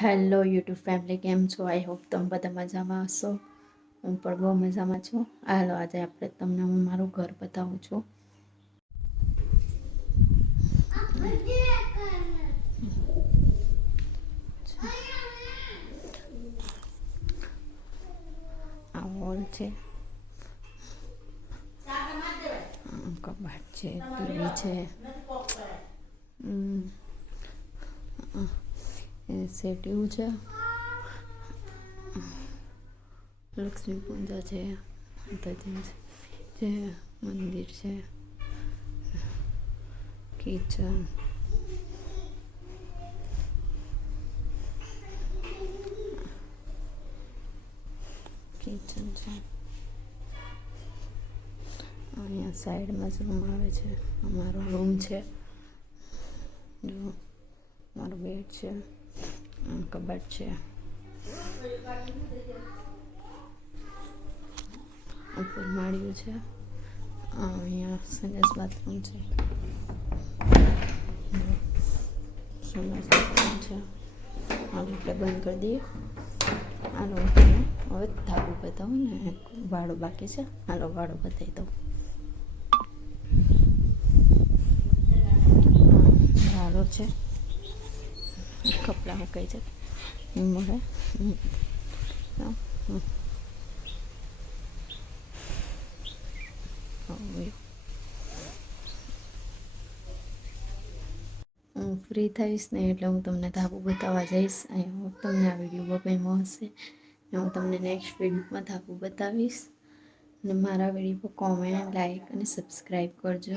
Hello YouTube family, કેમ છો? I hope તમે બધા મજામાં હશો. હું પણ બહુ મજામાં છું. હાલો, આજે તમને હું મારું ઘર બતાવું છું. આ હોલ છે, કબાટ છે, ટીવી છે, સેટિંગ છે, લક્ષ્મી પૂજા છે, માતાજી છે, મંદિર છે, કિચન, કિચન છે. અહીંયા સાઈડમાં જ રૂમ આવે છે. અમારો રૂમ છે, જો મારો બેડ છે, કબાટ છે, ઉપર માળિયું છે. અહીંયા સંડાસ બાથરૂમ છે, સંડાસ બાથરૂમ છે. આપણે બંધ કરી દઈએ. હાલો, હવે ધાબુ બતાવું ને, વાળો બાકી છે. હાલો, વાળો બતાવી દઉં. વાળો છે, કપડાં સુકાઈ છે, મળે. હું ફ્રી થઈશ ને એટલે હું તમને ધાબુ બતાવવા જઈશ. અહીં તમને આ વિડીયો ગમ્યો હશે ને હું તમને નેક્સ્ટ વિડીયોમાં ધાબુ બતાવીશ. અને મારા વિડીયો પર કોમેન્ટ, લાઈક અને સબસ્ક્રાઈબ કરજો.